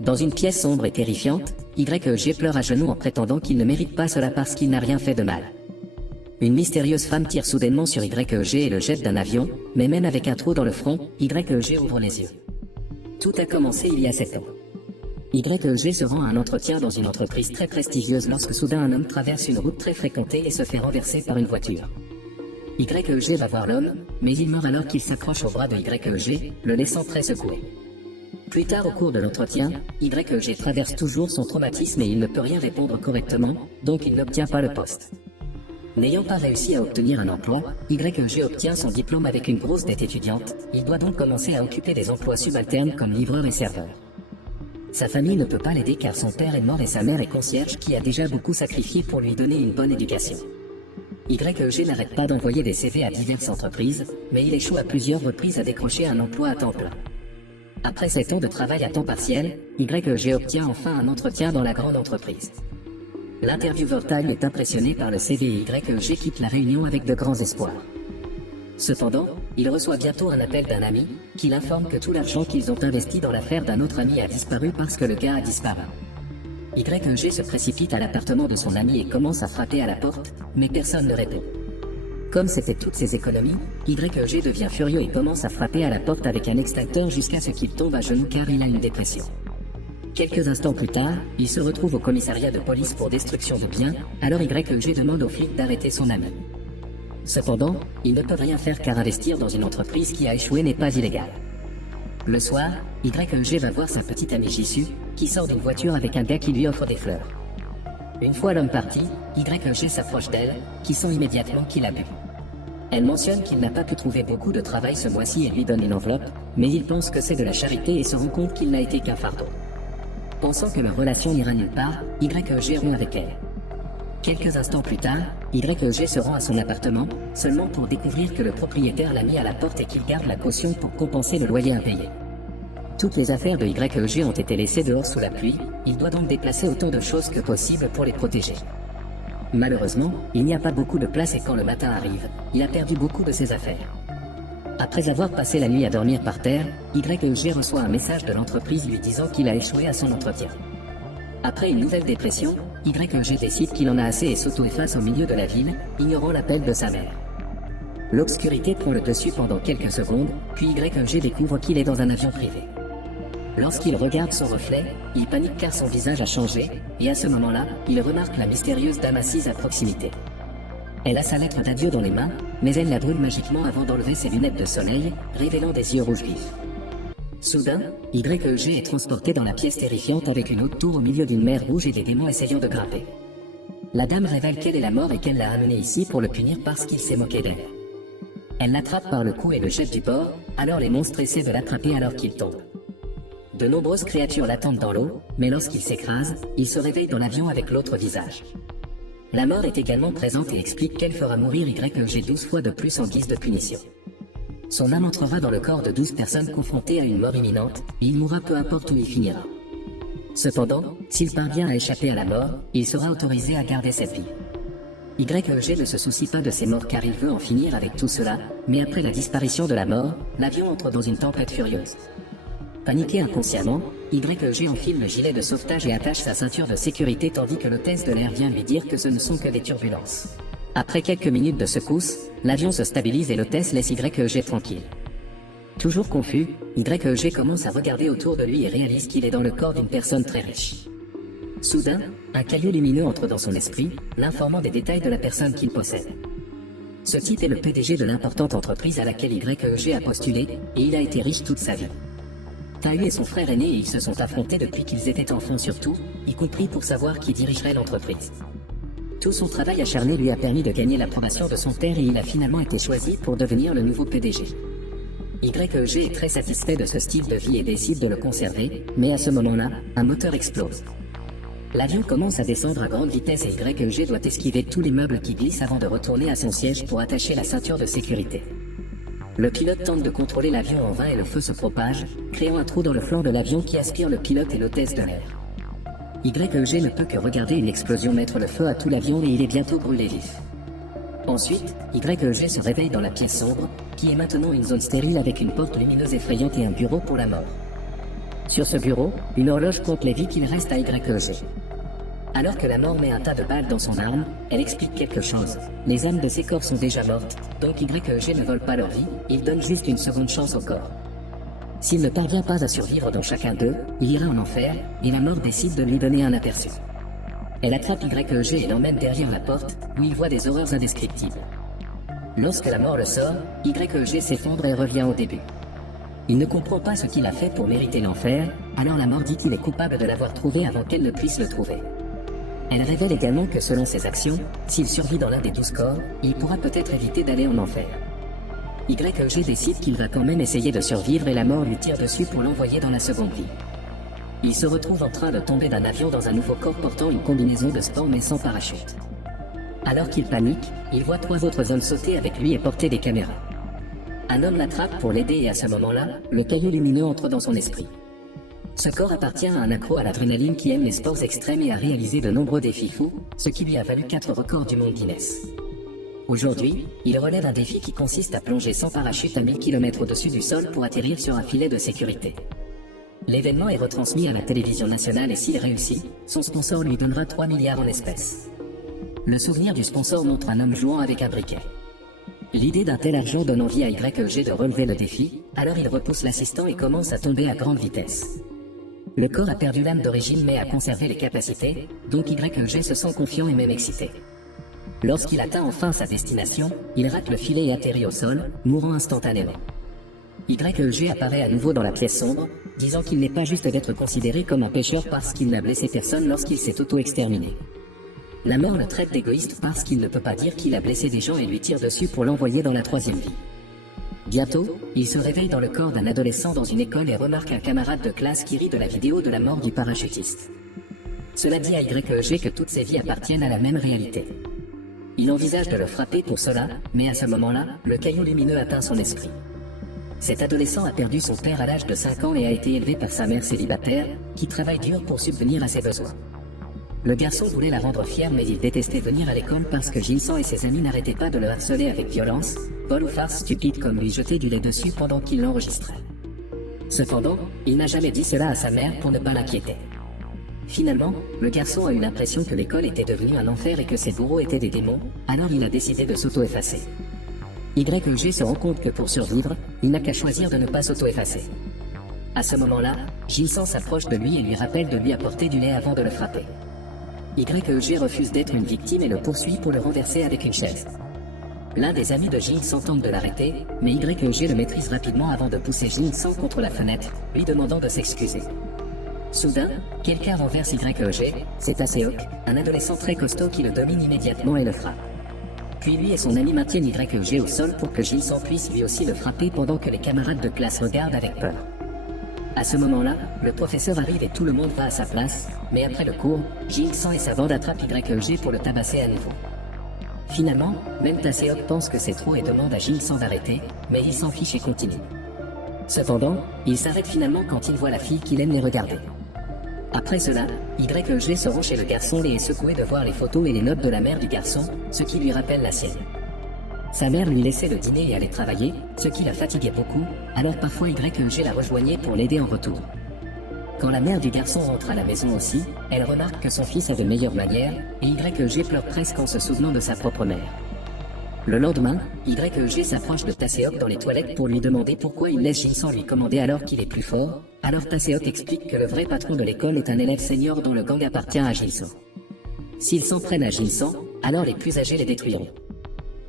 Dans une pièce sombre et terrifiante, YEG pleure à genoux en prétendant qu'il ne mérite pas cela parce qu'il n'a rien fait de mal. Une mystérieuse femme tire soudainement sur YEG et le jette d'un avion, mais même avec un trou dans le front, YEG ouvre les yeux. Tout a commencé il y a 7 ans. YEG se rend à un entretien dans une entreprise très prestigieuse lorsque soudain un homme traverse une route très fréquentée et se fait renverser par une voiture. YEG va voir l'homme, mais il meurt alors qu'il s'accroche au bras de YEG, le laissant très secoué. Plus tard au cours de l'entretien, YEG traverse toujours son traumatisme et il ne peut rien répondre correctement, donc il n'obtient pas le poste. N'ayant pas réussi à obtenir un emploi, YEG obtient son diplôme avec une grosse dette étudiante, il doit donc commencer à occuper des emplois subalternes comme livreur et serveur. Sa famille ne peut pas l'aider car son père est mort et sa mère est concierge qui a déjà beaucoup sacrifié pour lui donner une bonne éducation. YEG n'arrête pas d'envoyer des CV à diverses entreprises, mais il échoue à plusieurs reprises à décrocher un emploi à temps plein. Après 7 ans de travail à temps partiel, YEG obtient enfin un entretien dans la grande entreprise. L'intervieweur Time est impressionné par le CV et YEG quitte la réunion avec de grands espoirs. Cependant, il reçoit bientôt un appel d'un ami, qui l'informe que tout l'argent qu'ils ont investi dans l'affaire d'un autre ami a disparu parce que le gars a disparu. YEG se précipite à l'appartement de son ami et commence à frapper à la porte, mais personne ne répond. Comme c'était toutes ses économies, YEG devient furieux et commence à frapper à la porte avec un extincteur jusqu'à ce qu'il tombe à genoux car il a une dépression. Quelques instants plus tard, il se retrouve au commissariat de police pour destruction de biens, alors YEG demande aux flics d'arrêter son ami. Cependant, il ne peut rien faire car investir dans une entreprise qui a échoué n'est pas illégal. Le soir, YEG va voir sa petite amie Jisoo, qui sort d'une voiture avec un gars qui lui offre des fleurs. Une fois l'homme parti, YEG s'approche d'elle, qui sent immédiatement qu'il a bu. Elle mentionne qu'il n'a pas pu trouver beaucoup de travail ce mois-ci et lui donne une enveloppe, mais il pense que c'est de la charité et se rend compte qu'il n'a été qu'un fardeau. Pensant que leur relation n'ira nulle part, YEG rompt avec elle. Quelques instants plus tard, YEG se rend à son appartement, seulement pour découvrir que le propriétaire l'a mis à la porte et qu'il garde la caution pour compenser le loyer impayé. Toutes les affaires de YEG ont été laissées dehors sous la pluie, il doit donc déplacer autant de choses que possible pour les protéger. Malheureusement, il n'y a pas beaucoup de place et quand le matin arrive, il a perdu beaucoup de ses affaires. Après avoir passé la nuit à dormir par terre, YEG reçoit un message de l'entreprise lui disant qu'il a échoué à son entretien. Après une nouvelle dépression, YEG décide qu'il en a assez et s'auto-efface au milieu de la ville, ignorant l'appel de sa mère. L'obscurité prend le dessus pendant quelques secondes, puis YEG découvre qu'il est dans un avion privé. Lorsqu'il regarde son reflet, il panique car son visage a changé, et à ce moment-là, il remarque la mystérieuse dame assise à proximité. Elle a sa lettre d'adieu dans les mains, mais elle la brûle magiquement avant d'enlever ses lunettes de soleil, révélant des yeux rouges vifs. Soudain, YEG est transporté dans la pièce terrifiante avec une haute tour au milieu d'une mer rouge et des démons essayant de grimper. La dame révèle qu'elle est la mort et qu'elle l'a amené ici pour le punir parce qu'il s'est moqué d'elle. Elle l'attrape par le cou et le jette du bord, alors les monstres essaient de l'attraper alors qu'il tombe. De nombreuses créatures l'attendent dans l'eau, mais lorsqu'il s'écrase, il se réveille dans l'avion avec l'autre visage. La mort est également présente et explique qu'elle fera mourir YEG 12 fois de plus en guise de punition. Son âme entrera dans le corps de 12 personnes confrontées à une mort imminente, et il mourra peu importe où il finira. Cependant, s'il parvient à échapper à la mort, il sera autorisé à garder cette vie. YEG ne se soucie pas de ses morts car il veut en finir avec tout cela, mais après la disparition de la mort, l'avion entre dans une tempête furieuse. Paniqué inconsciemment, YEG enfile le gilet de sauvetage et attache sa ceinture de sécurité tandis que l'hôtesse de l'air vient lui dire que ce ne sont que des turbulences. Après quelques minutes de secousse, l'avion se stabilise et l'hôtesse laisse YEG tranquille. Toujours confus, YEG commence à regarder autour de lui et réalise qu'il est dans le corps d'une personne très riche. Soudain, un caillou lumineux entre dans son esprit, l'informant des détails de la personne qu'il possède. Ce type est le PDG de l'importante entreprise à laquelle YEG a postulé, et il a été riche toute sa vie. Tahu est son frère aîné et ils se sont affrontés depuis qu'ils étaient enfants surtout, y compris pour savoir qui dirigerait l'entreprise. Tout son travail acharné lui a permis de gagner l'approbation de son père et il a finalement été choisi pour devenir le nouveau PDG. YEG est très satisfait de ce style de vie et décide de le conserver, mais à ce moment-là, un moteur explose. L'avion commence à descendre à grande vitesse et YEG doit esquiver tous les meubles qui glissent avant de retourner à son siège pour attacher la ceinture de sécurité. Le pilote tente de contrôler l'avion en vain et le feu se propage, créant un trou dans le flanc de l'avion qui aspire le pilote et l'hôtesse de l'air. YEG ne peut que regarder une explosion mettre le feu à tout l'avion et il est bientôt brûlé vif. Ensuite, YEG se réveille dans la pièce sombre, qui est maintenant une zone stérile avec une porte lumineuse effrayante et un bureau pour la mort. Sur ce bureau, une horloge compte les vies qu'il reste à YEG. Alors que la mort met un tas de balles dans son arme, elle explique quelque chose. Les âmes de ces corps sont déjà mortes, donc YEG ne vole pas leur vie, il donne juste une seconde chance au corps. S'il ne parvient pas à survivre dans chacun d'eux, il ira en enfer, et la mort décide de lui donner un aperçu. Elle attrape YEG et l'emmène derrière la porte, où il voit des horreurs indescriptibles. Lorsque la mort le sort, YEG s'effondre et revient au début. Il ne comprend pas ce qu'il a fait pour mériter l'enfer, alors la mort dit qu'il est coupable de l'avoir trouvé avant qu'elle ne puisse le trouver. Elle révèle également que selon ses actions, s'il survit dans l'un des 12 corps, il pourra peut-être éviter d'aller en enfer. YEG décide qu'il va quand même essayer de survivre et la mort lui tire dessus pour l'envoyer dans la seconde vie. Il se retrouve en train de tomber d'un avion dans un nouveau corps portant une combinaison de sport mais sans parachute. Alors qu'il panique, il voit 3 autres hommes sauter avec lui et porter des caméras. Un homme l'attrape pour l'aider et à ce moment-là, le caillou lumineux entre dans son esprit. Ce corps appartient à un accro à l'adrénaline qui aime les sports extrêmes et a réalisé de nombreux défis fous, ce qui lui a valu 4 records du monde Guinness. Aujourd'hui, il relève un défi qui consiste à plonger sans parachute à 1000 km au-dessus du sol pour atterrir sur un filet de sécurité. L'événement est retransmis à la télévision nationale et s'il réussit, son sponsor lui donnera 3 milliards en espèces. Le souvenir du sponsor montre un homme jouant avec un briquet. L'idée d'un tel argent donne envie à YEG de relever le défi, alors il repousse l'assistant et commence à tomber à grande vitesse. Le corps a perdu l'âme d'origine mais a conservé les capacités, donc YEG se sent confiant et même excité. Lorsqu'il atteint enfin sa destination, il rate le filet et atterrit au sol, mourant instantanément. YEG apparaît à nouveau dans la pièce sombre, disant qu'il n'est pas juste d'être considéré comme un pécheur parce qu'il n'a blessé personne lorsqu'il s'est auto-exterminé. La mort le traite d'égoïste parce qu'il ne peut pas dire qu'il a blessé des gens et lui tire dessus pour l'envoyer dans la 3e vie. Bientôt, il se réveille dans le corps d'un adolescent dans une école et remarque un camarade de classe qui rit de la vidéo de la mort du parachutiste. Cela dit à YEG que toutes ses vies appartiennent à la même réalité. Il envisage de le frapper pour cela, mais à ce moment-là, le caillou lumineux atteint son esprit. Cet adolescent a perdu son père à l'âge de 5 ans et a été élevé par sa mère célibataire, qui travaille dur pour subvenir à ses besoins. Le garçon voulait la rendre fière mais il détestait venir à l'école parce que Jinsan et ses amis n'arrêtaient pas de le harceler avec violence, vol ou farce stupide comme lui jeter du lait dessus pendant qu'il l'enregistrait. Cependant, il n'a jamais dit cela à sa mère pour ne pas l'inquiéter. Finalement, le garçon a eu l'impression que l'école était devenue un enfer et que ses bourreaux étaient des démons, alors il a décidé de s'auto-effacer. YEG se rend compte que pour survivre, il n'a qu'à choisir de ne pas s'auto-effacer. À ce moment-là, Jinsan s'approche de lui et lui rappelle de lui apporter du lait avant de le frapper. YEG refuse d'être une victime et le poursuit pour le renverser avec une chaise. L'un des amis de Jinsan tente de l'arrêter, mais YEG le maîtrise rapidement avant de pousser Jinsan contre la fenêtre, lui demandant de s'excuser. Soudain, quelqu'un renverse YEG, c'est Taseok, un adolescent très costaud qui le domine immédiatement et le frappe. Puis lui et son ami maintiennent YEG au sol pour que Jinsan puisse lui aussi le frapper pendant que les camarades de classe regardent avec peur. À ce moment-là, le professeur arrive et tout le monde va à sa place, mais après le cours, Jinsan et sa bande attrapent YEG pour le tabasser à nouveau. Finalement, même Taseok pense que c'est trop et demande à Jinsan d'arrêter, mais il s'en fiche et continue. Cependant, il s'arrête finalement quand il voit la fille qu'il aime les regarder. Après cela, YEG se rend chez le garçon et est secoué de voir les photos et les notes de la mère du garçon, ce qui lui rappelle la sienne. Sa mère lui laissait le dîner et allait travailler, ce qui la fatiguait beaucoup, alors parfois YEG la rejoignait pour l'aider en retour. Quand la mère du garçon rentre à la maison aussi, elle remarque que son fils a de meilleures manières, et YEG pleure presque en se souvenant de sa propre mère. Le lendemain, YEG s'approche de Taseok dans les toilettes pour lui demander pourquoi il laisse Jinsan lui commander alors qu'il est plus fort, alors Taseok explique que le vrai patron de l'école est un élève senior dont le gang appartient à Jinsan. S'ils s'en prennent à Jinsan, alors les plus âgés les détruiront.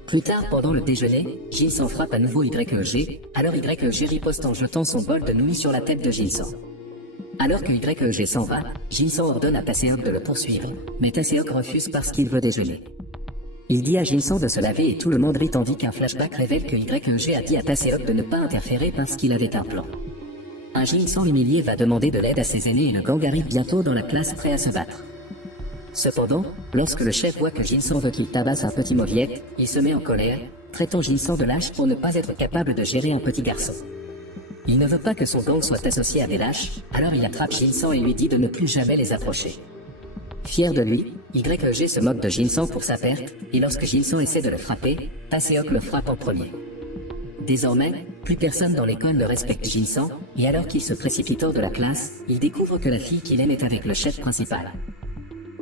Plus tard pendant le déjeuner, Jinsan frappe à nouveau YEG, alors YEG riposte en jetant son bol de nouilles sur la tête de Jinsan. Alors que YEG s'en va, Jinsan ordonne à Taseok de le poursuivre, mais Taseok refuse parce qu'il veut déjeuner. Il dit à Jinsan de se laver et tout le monde rit tandis qu'un flashback révèle que YEG a dit à Taseok de ne pas interférer parce qu'il avait un plan. Un Jinsan humilié va demander de l'aide à ses aînés et le gang arrive bientôt dans la classe prêt à se battre. Cependant, lorsque le chef voit que Jinsan veut qu'il tabasse un petit mauviette, il se met en colère, traitant Jinsan de lâche pour ne pas être capable de gérer un petit garçon. Il ne veut pas que son gang soit associé à des lâches, alors il attrape Jinsan et lui dit de ne plus jamais les approcher. Fier de lui, YEG se moque de Jinsan pour sa perte, et lorsque Jinsan essaie de le frapper, Taseok le frappe en premier. Désormais, Plus personne dans l'école ne respecte Jin-san, et alors qu'il se précipite hors de la classe, il découvre que la fille qu'il aime est avec le chef principal.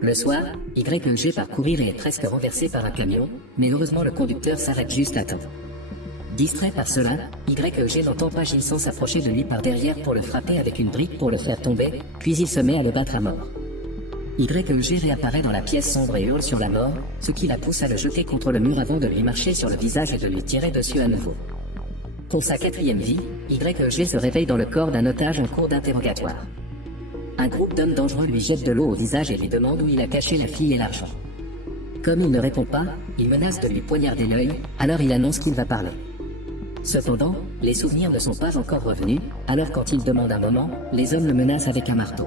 Le soir, YEG part courir et est presque renversé par un camion, mais heureusement le conducteur s'arrête juste à temps. Distrait par cela, YEG n'entend pas Jin-san s'approcher de lui par derrière pour le frapper avec une brique pour le faire tomber, puis il se met à le battre à mort. YEG réapparaît dans la pièce sombre et hurle sur la mort, ce qui la pousse à le jeter contre le mur avant de lui marcher sur le visage et de lui tirer dessus à nouveau. Pour sa 4e vie, YEG se réveille dans le corps d'un otage en cours d'interrogatoire. Un groupe d'hommes dangereux lui jette de l'eau au visage et lui demande où il a caché la fille et l'argent. Comme il ne répond pas, il menace de lui poignarder l'œil, alors il annonce qu'il va parler. Cependant, les souvenirs ne sont pas encore revenus, alors quand il demande un moment, les hommes le menacent avec un marteau.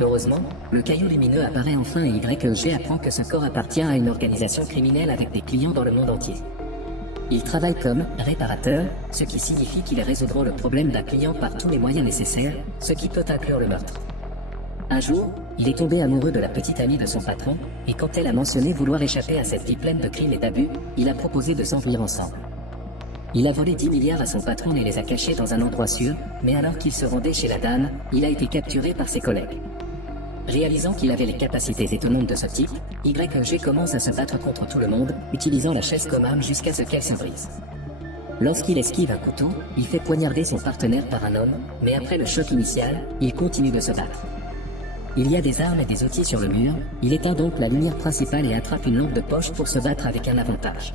Heureusement, le caillou lumineux apparaît enfin et YEG apprend que ce corps appartient à une organisation criminelle avec des clients dans le monde entier. Il travaille comme réparateur, ce qui signifie qu'ils résoudront le problème d'un client par tous les moyens nécessaires, ce qui peut inclure le meurtre. Un jour, il est tombé amoureux de la petite amie de son patron, et quand elle a mentionné vouloir échapper à cette vie pleine de crimes et d'abus, il a proposé de s'enfuir ensemble. Il a volé 10 milliards à son patron et les a cachés dans un endroit sûr, mais alors qu'il se rendait chez la dame, il a été capturé par ses collègues. Réalisant qu'il avait les capacités étonnantes de ce type, YEG commence à se battre contre tout le monde, utilisant la chaise comme arme jusqu'à ce qu'elle se brise. Lorsqu'il esquive un couteau, il fait poignarder son partenaire par un homme, mais après le choc initial, il continue de se battre. Il y a des armes et des outils sur le mur, il éteint donc la lumière principale et attrape une lampe de poche pour se battre avec un avantage.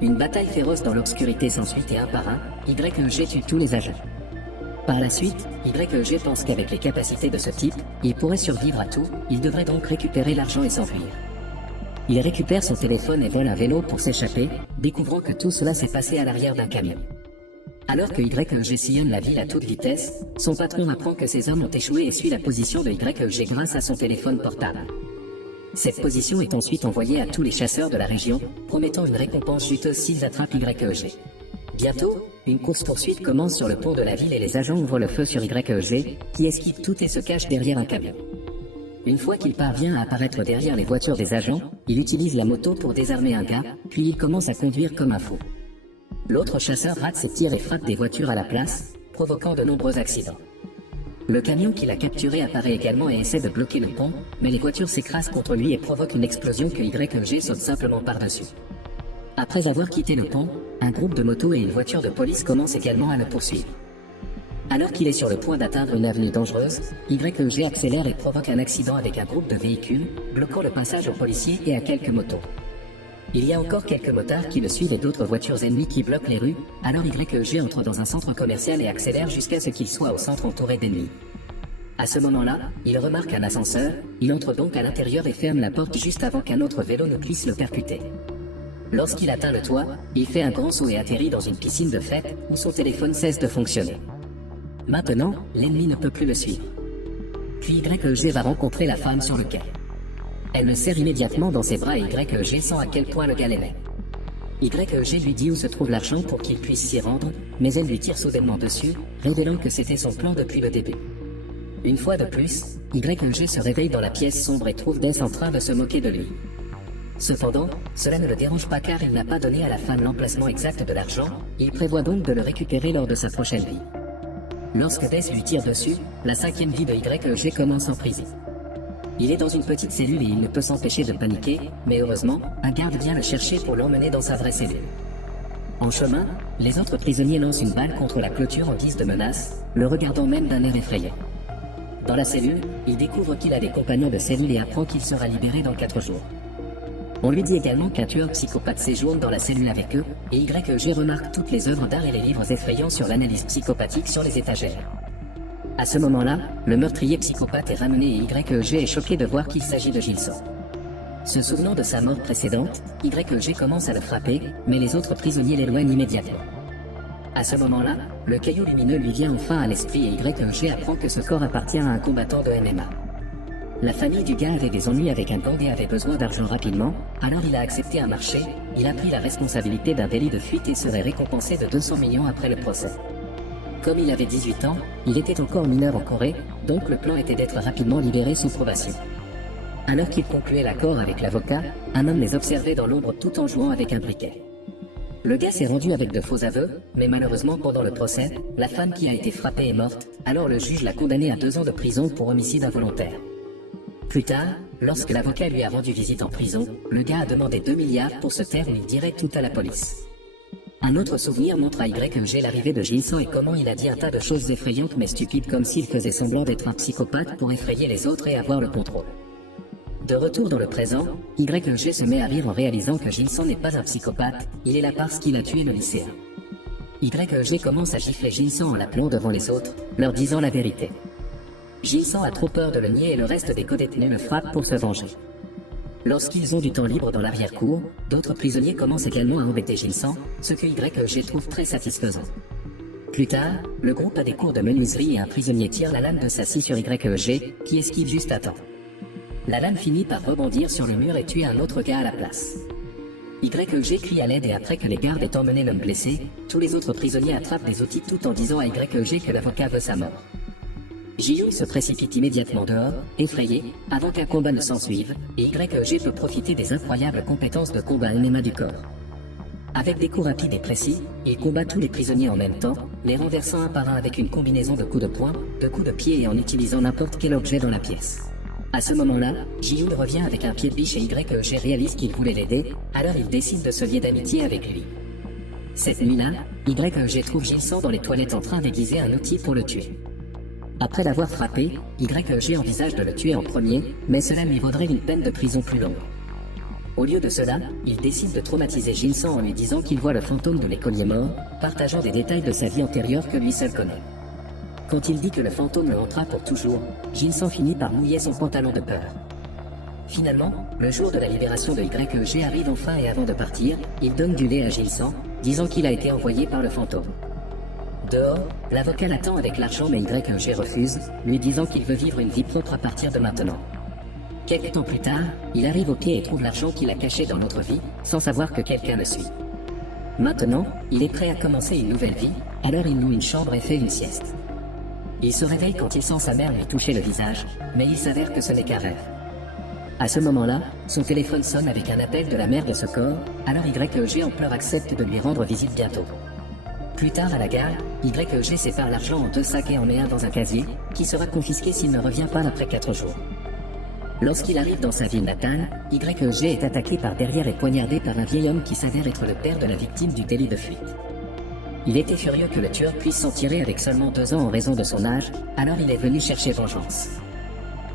Une bataille féroce dans l'obscurité s'ensuit et un par un, YEG tue tous les agents. Par la suite, YEG pense qu'avec les capacités de ce type, il pourrait survivre à tout, il devrait donc récupérer l'argent et s'enfuir. Il récupère son téléphone et vole un vélo pour s'échapper, découvrant que tout cela s'est passé à l'arrière d'un camion. Alors que YEG sillonne la ville à toute vitesse, son patron apprend que ses hommes ont échoué et suit la position de YEG grâce à son téléphone portable. Cette position est ensuite envoyée à tous les chasseurs de la région, promettant une récompense juteuse s'ils attrapent YEG. Bientôt, une course-poursuite commence sur le pont de la ville et les agents ouvrent le feu sur YEG, qui esquive tout et se cache derrière un camion. Une fois qu'il parvient à apparaître derrière les voitures des agents, il utilise la moto pour désarmer un gars, puis il commence à conduire comme un fou. L'autre chasseur rate ses tirs et frappe des voitures à la place, provoquant de nombreux accidents. Le camion qu'il a capturé apparaît également et essaie de bloquer le pont, mais les voitures s'écrasent contre lui et provoquent une explosion que YEG saute simplement par-dessus. Après avoir quitté le pont, un groupe de motos et une voiture de police commencent également à le poursuivre. Alors qu'il est sur le point d'atteindre une avenue dangereuse, YEG accélère et provoque un accident avec un groupe de véhicules, bloquant le passage aux policiers et à quelques motos. Il y a encore quelques motards qui le suivent et d'autres voitures ennemies qui bloquent les rues, alors YEG entre dans un centre commercial et accélère jusqu'à ce qu'il soit au centre entouré d'ennemis. À ce moment-là, il remarque un ascenseur, il entre donc à l'intérieur et ferme la porte juste avant qu'un autre vélo ne puisse le percuter. Lorsqu'il atteint le toit, il fait un grand saut et atterrit dans une piscine de fête où son téléphone cesse de fonctionner. Maintenant, l'ennemi ne peut plus le suivre. Puis YEG va rencontrer la femme sur le quai. Elle le serre immédiatement dans ses bras et YEG sent à quel point le gars l'aimait. YEG lui dit où se trouve l'argent pour qu'il puisse s'y rendre, mais elle lui tire soudainement dessus, révélant que c'était son plan depuis le début. Une fois de plus, YEG se réveille dans la pièce sombre et trouve Death en train de se moquer de lui. Cependant, cela ne le dérange pas car il n'a pas donné à la femme l'emplacement exact de l'argent, il prévoit donc de le récupérer lors de sa prochaine vie. Lorsque Death lui tire dessus, la 5e vie de YEG commence en prison. Il est dans une petite cellule et il ne peut s'empêcher de paniquer, mais heureusement, un garde vient le chercher pour l'emmener dans sa vraie cellule. En chemin, les autres prisonniers lancent une balle contre la clôture en guise de menace, le regardant même d'un air effrayé. Dans la cellule, il découvre qu'il a des compagnons de cellule et apprend qu'il sera libéré dans 4 jours. On lui dit également qu'un tueur psychopathe séjourne dans la cellule avec eux, et YEG remarque toutes les œuvres d'art et les livres effrayants sur l'analyse psychopathique sur les étagères. À ce moment-là, le meurtrier psychopathe est ramené et YEG est choqué de voir qu'il s'agit de Gilson. Se souvenant de sa mort précédente, YEG commence à le frapper, mais les autres prisonniers l'éloignent immédiatement. À ce moment-là, le caillou lumineux lui vient enfin à l'esprit et YEG apprend que ce corps appartient à un combattant de MMA. La famille du gars avait des ennuis avec un gang et avait besoin d'argent rapidement, alors il a accepté un marché, il a pris la responsabilité d'un délit de fuite et serait récompensé de 200 millions après le procès. Comme il avait 18 ans, il était encore mineur en Corée, donc le plan était d'être rapidement libéré sous probation. Alors qu'il concluait l'accord avec l'avocat, un homme les observait dans l'ombre tout en jouant avec un briquet. Le gars s'est rendu avec de faux aveux, mais malheureusement pendant le procès, la femme qui a été frappée est morte, alors le juge l'a condamné à 2 ans de prison pour homicide involontaire. Plus tard, lorsque l'avocat lui a rendu visite en prison, le gars a demandé 2 milliards pour se taire où il dirait tout à la police. Un autre souvenir montre à YG l'arrivée de Jin-San et comment il a dit un tas de choses effrayantes mais stupides comme s'il faisait semblant d'être un psychopathe pour effrayer les autres et avoir le contrôle. De retour dans le présent, YG se met à rire en réalisant que Jin-San n'est pas un psychopathe, il est là parce qu'il a tué le lycéen. YG commence à gifler Jin-San en l'appelant devant les autres, leur disant la vérité. Jin-San a trop peur de le nier et le reste des co-détenus le frappent pour se venger. Lorsqu'ils ont du temps libre dans l'arrière-cour, d'autres prisonniers commencent également à embêter Jin-San, ce que YG trouve très satisfaisant. Plus tard, le groupe a des cours de menuiserie et un prisonnier tire la lame de sa scie sur YG, qui esquive juste à temps. La lame finit par rebondir sur le mur et tuer un autre gars à la place. YG crie à l'aide et après que les gardes aient emmené l'homme blessé, tous les autres prisonniers attrapent des outils tout en disant à YG que l'avocat veut sa mort. Ji-Young se précipite immédiatement dehors, effrayé, avant qu'un combat ne s'ensuive, et YG peut profiter des incroyables compétences de combat MMA du corps. Avec des coups rapides et précis, il combat tous les prisonniers en même temps, les renversant un par un avec une combinaison de coups de poing, de coups de pied et en utilisant n'importe quel objet dans la pièce. À ce moment-là, Ji-Young revient avec un pied de biche et YG réalise qu'il voulait l'aider, alors il décide de se lier d'amitié avec lui. Cette nuit-là, YG trouve Jin-San dans les toilettes en train d'aiguiser un outil pour le tuer. Après l'avoir frappé, YG envisage de le tuer en premier, mais cela lui vaudrait une peine de prison plus longue. Au lieu de cela, il décide de traumatiser Jin-San en lui disant qu'il voit le fantôme de l'écolier mort, partageant des détails de sa vie antérieure que lui seul connaît. Quand il dit que le fantôme le hantera pour toujours, Jin-San finit par mouiller son pantalon de peur. Finalement, le jour de la libération de YG arrive enfin et avant de partir, il donne du lait à Jin-San, disant qu'il a été envoyé par le fantôme. Dehors, l'avocat l'attend avec l'argent mais YG refuse, lui disant qu'il veut vivre une vie propre à partir de maintenant. Quelques temps plus tard, il arrive au quai et trouve l'argent qu'il a caché dans l'autre vie, sans savoir que quelqu'un le suit. Maintenant, il est prêt à commencer une nouvelle vie, alors il loue une chambre et fait une sieste. Il se réveille quand il sent sa mère lui toucher le visage, mais il s'avère que ce n'est qu'un rêve. À ce moment-là, son téléphone sonne avec un appel de la mère de ce corps, alors YG en pleurs accepte de lui rendre visite bientôt. Plus tard à la gare, YG sépare l'argent en 2 sacs et en met un dans un casier, qui sera confisqué s'il ne revient pas après 4 jours. Lorsqu'il arrive dans sa ville natale, YG est attaqué par derrière et poignardé par un vieil homme qui s'avère être le père de la victime du délit de fuite. Il était furieux que le tueur puisse s'en tirer avec seulement 2 ans en raison de son âge, alors il est venu chercher vengeance.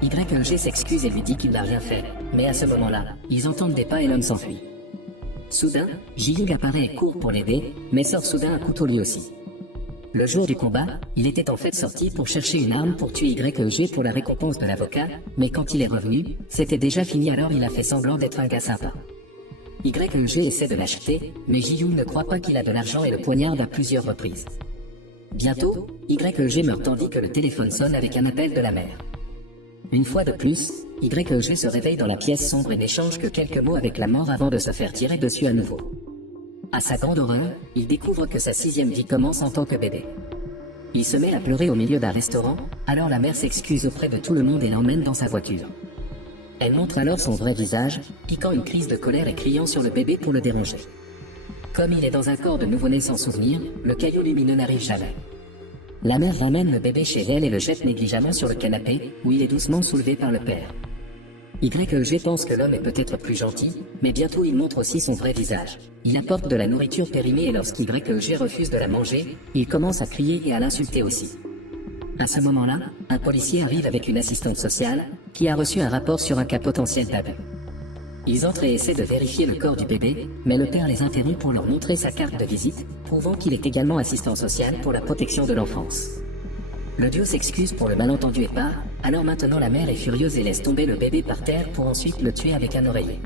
YG s'excuse et lui dit qu'il n'a rien fait, mais à ce moment-là, ils entendent des pas et l'homme s'enfuit. Soudain, Ji-Young apparaît et court pour l'aider, mais sort soudain un couteau lui aussi. Le jour du combat, il était en fait sorti pour chercher une arme pour tuer YG pour la récompense de l'avocat, mais quand il est revenu, c'était déjà fini alors il a fait semblant d'être un gars sympa. YG essaie de l'acheter, mais Ji-Young ne croit pas qu'il a de l'argent et le poignarde à plusieurs reprises. Bientôt, YG meurt tandis que le téléphone sonne avec un appel de la mère. Une fois de plus, YG se réveille dans la pièce sombre et n'échange que quelques mots avec la mort avant de se faire tirer dessus à nouveau. À sa grande horreur, il découvre que sa 6e vie commence en tant que bébé. Il se met à pleurer au milieu d'un restaurant, alors la mère s'excuse auprès de tout le monde et l'emmène dans sa voiture. Elle montre alors son vrai visage, piquant une crise de colère et criant sur le bébé pour le déranger. Comme il est dans un corps de nouveau-né sans souvenir, le caillou lumineux n'arrive jamais. La mère ramène le bébé chez elle et le jette négligemment sur le canapé, où il est doucement soulevé par le père. YG pense que l'homme est peut-être plus gentil, mais bientôt il montre aussi son vrai visage. Il apporte de la nourriture périmée et lorsqu'YG refuse de la manger, il commence à crier et à l'insulter aussi. À ce moment-là, un policier arrive avec une assistante sociale, qui a reçu un rapport sur un cas potentiel d'abus. Ils entrent et essaient de vérifier le corps du bébé, mais le père les interrompt pour leur montrer sa carte de visite, prouvant qu'il est également assistant social pour la protection de l'enfance. Le duo s'excuse pour le malentendu et part, alors maintenant la mère est furieuse et laisse tomber le bébé par terre pour ensuite le tuer avec un oreiller.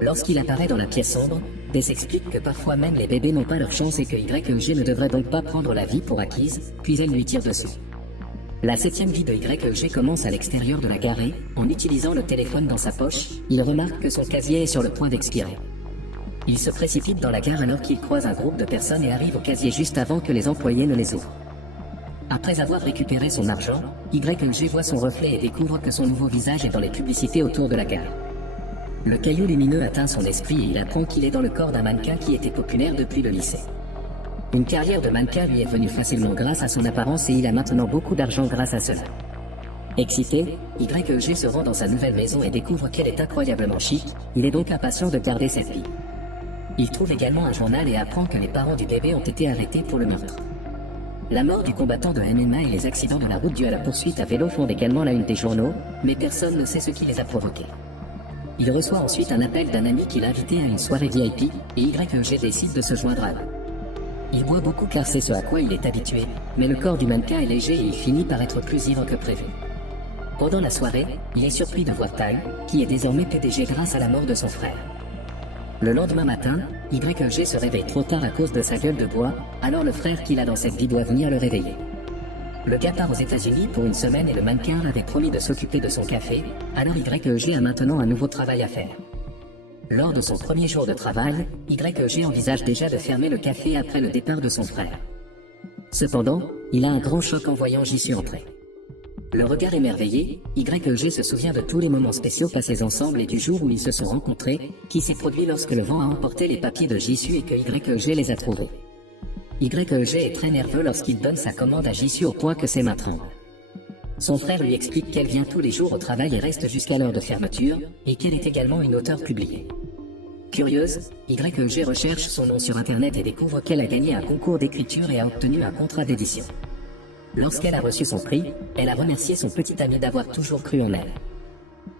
Lorsqu'il apparaît dans la pièce sombre, Des explique que parfois même les bébés n'ont pas leur chance et que YG ne devrait donc pas prendre la vie pour acquise, puis elle lui tire dessus. La 7e vie de YG commence à l'extérieur de la gare et, en utilisant le téléphone dans sa poche, il remarque que son casier est sur le point d'expirer. Il se précipite dans la gare alors qu'il croise un groupe de personnes et arrive au casier juste avant que les employés ne les ouvrent. Après avoir récupéré son argent, YG voit son reflet et découvre que son nouveau visage est dans les publicités autour de la gare. Le caillou lumineux atteint son esprit et il apprend qu'il est dans le corps d'un mannequin qui était populaire depuis le lycée. Une carrière de mannequin lui est venue facilement grâce à son apparence et il a maintenant beaucoup d'argent grâce à cela. Excité, YEG se rend dans sa nouvelle maison et découvre qu'elle est incroyablement chic, il est donc impatient de garder cette vie. Il trouve également un journal et apprend que les parents du bébé ont été arrêtés pour le meurtre. La mort du combattant de MMA et les accidents de la route dus à la poursuite à vélo font également la une des journaux, mais personne ne sait ce qui les a provoqués. Il reçoit ensuite un appel d'un ami qui l'a invité à une soirée VIP, et YEG décide de se joindre à eux. Il boit beaucoup car c'est ce à quoi il est habitué, mais le corps du mannequin est léger et il finit par être plus ivre que prévu. Pendant la soirée, il est surpris de voir Ty, qui est désormais PDG grâce à la mort de son frère. Le lendemain matin, YEG se réveille trop tard à cause de sa gueule de bois, alors le frère qu'il a dans cette vie doit venir le réveiller. Le gars part aux États-Unis pour une semaine et le mannequin avait promis de s'occuper de son café, alors YEG a maintenant un nouveau travail à faire. Lors de son premier jour de travail, YEG envisage déjà de fermer le café après le départ de son frère. Cependant, il a un grand choc en voyant Jisoo entrer. Le regard émerveillé, YEG se souvient de tous les moments spéciaux passés ensemble et du jour où ils se sont rencontrés, qui s'est produit lorsque le vent a emporté les papiers de Jisoo et que YEG les a trouvés. YEG est très nerveux lorsqu'il donne sa commande à Jisoo au point que ses mains tremblent. Son frère lui explique qu'elle vient tous les jours au travail et reste jusqu'à l'heure de fermeture, et qu'elle est également une auteure publiée. Curieuse, YEG recherche son nom sur internet et découvre qu'elle a gagné un concours d'écriture et a obtenu un contrat d'édition. Lorsqu'elle a reçu son prix, elle a remercié son petit ami d'avoir toujours cru en elle.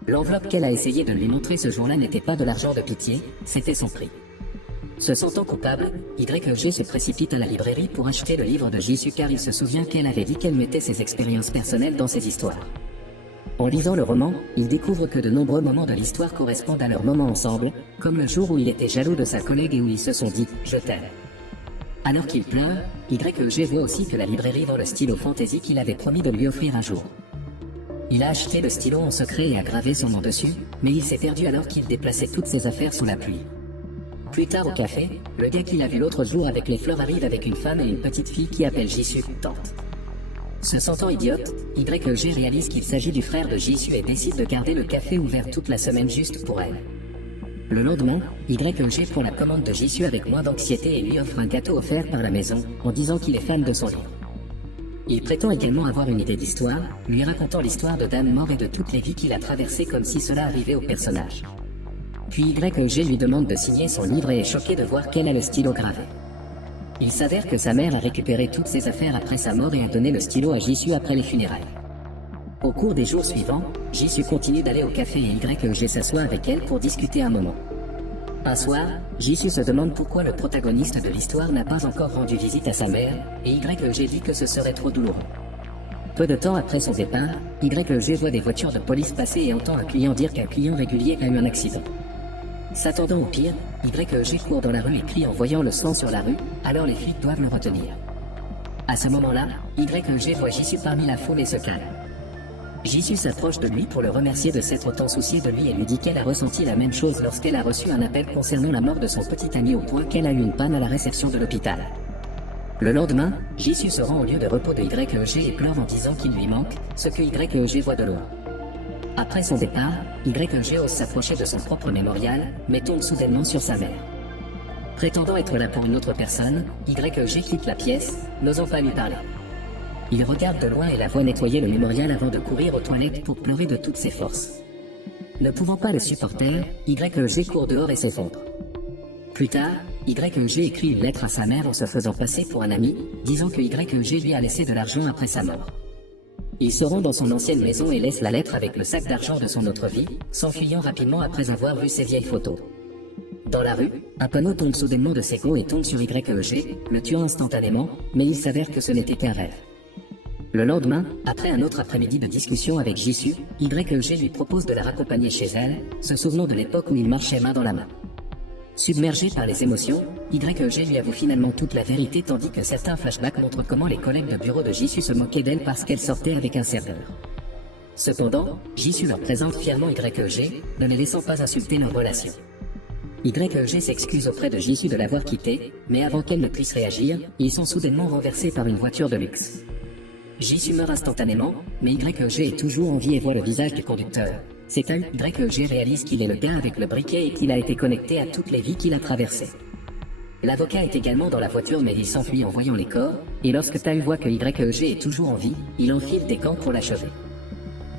L'enveloppe qu'elle a essayé de lui montrer ce jour-là n'était pas de l'argent de pitié, c'était son prix. Se sentant coupable, YEG se précipite à la librairie pour acheter le livre de Jisoo car il se souvient qu'elle avait dit qu'elle mettait ses expériences personnelles dans ses histoires. En lisant le roman, il découvre que de nombreux moments de l'histoire correspondent à leurs moments ensemble, comme le jour où il était jaloux de sa collègue et où ils se sont dit « je t'aime ». Alors qu'il pleure, YEG voit aussi que la librairie vend le stylo fantasy qu'il avait promis de lui offrir un jour. Il a acheté le stylo en secret et a gravé son nom dessus, mais il s'est perdu alors qu'il déplaçait toutes ses affaires sous la pluie. Plus tard au café, le gars qu'il a vu l'autre jour avec les fleurs arrive avec une femme et une petite fille qui appelle Jisoo tante. Se sentant idiote, YEG réalise qu'il s'agit du frère de Jisoo et décide de garder le café ouvert toute la semaine juste pour elle. Le lendemain, YEG prend la commande de Jisoo avec moins d'anxiété et lui offre un gâteau offert par la maison, en disant qu'il est fan de son livre. Il prétend également avoir une idée d'histoire, lui racontant l'histoire de Dan Moore et de toutes les vies qu'il a traversées comme si cela arrivait au personnage. Puis YEG lui demande de signer son livre et est choqué de voir qu'elle a le stylo gravé. Il s'avère que sa mère a récupéré toutes ses affaires après sa mort et a donné le stylo à Jisoo après les funérailles. Au cours des jours suivants, Jisoo continue d'aller au café et YEG s'assoit avec elle pour discuter un moment. Un soir, Jisoo se demande pourquoi le protagoniste de l'histoire n'a pas encore rendu visite à sa mère, et YEG dit que ce serait trop douloureux. Peu de temps après son départ, YEG voit des voitures de police passer et entend un client dire qu'un client régulier a eu un accident. S'attendant au pire, YEG court dans la rue et crie en voyant le sang sur la rue, alors les flics doivent le retenir. À ce moment-là, YEG voit Jisoo parmi la foule et se calme. Jisoo s'approche de lui pour le remercier de s'être autant soucié de lui et lui dit qu'elle a ressenti la même chose lorsqu'elle a reçu un appel concernant la mort de son petit ami au point qu'elle a eu une panne à la réception de l'hôpital. Le lendemain, Jisoo se rend au lieu de repos de YEG et pleure en disant qu'il lui manque, ce que YEG voit de loin. Après son départ, YEG ose s'approcher de son propre mémorial, mais tombe soudainement sur sa mère. Prétendant être là pour une autre personne, YEG quitte la pièce, n'osant pas lui parler. Il regarde de loin et la voit nettoyer le mémorial avant de courir aux toilettes pour pleurer de toutes ses forces. Ne pouvant pas le supporter, YEG court dehors et s'effondre. Plus tard, YEG écrit une lettre à sa mère en se faisant passer pour un ami, disant que YEG lui a laissé de l'argent après sa mort. Il se rend dans son ancienne maison et laisse la lettre avec le sac d'argent de son autre vie, s'enfuyant rapidement après avoir vu ses vieilles photos. Dans la rue, un panneau tombe soudainement de ses gonds et tombe sur YEG, le tuant instantanément, mais il s'avère que ce n'était qu'un rêve. Le lendemain, après un autre après-midi de discussion avec Jisoo, YEG lui propose de la raccompagner chez elle, se souvenant de l'époque où ils marchaient main dans la main. Submergé par les émotions, YEG lui avoue finalement toute la vérité tandis que certains flashbacks montrent comment les collègues de bureau de Jisoo se moquaient d'elle parce qu'elle sortait avec un serveur. Cependant, Jisoo leur présente fièrement YEG, ne les laissant pas insulter leur relation. YEG s'excuse auprès de Jisoo de l'avoir quitté, mais avant qu'elle ne puisse réagir, ils sont soudainement renversés par une voiture de luxe. Jisoo meurt instantanément, mais YEG est toujours en vie et voit le visage du conducteur, C'est quand YEG réalise qu'il est le gars avec le briquet et qu'il a été connecté à toutes les vies qu'il a traversées. L'avocat est également dans la voiture mais il s'enfuit en voyant les corps, et lorsque Tahu voit que YEG est toujours en vie, il enfile des camps pour l'achever.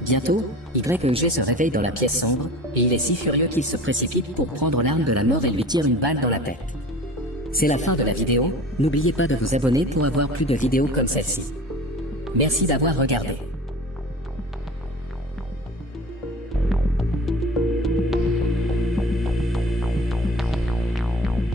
Bientôt, YEG se réveille dans la pièce sombre, et il est si furieux qu'il se précipite pour prendre l'arme de la mort et lui tire une balle dans la tête. C'est la fin de la vidéo, n'oubliez pas de vous abonner pour avoir plus de vidéos comme celle-ci. Merci d'avoir regardé.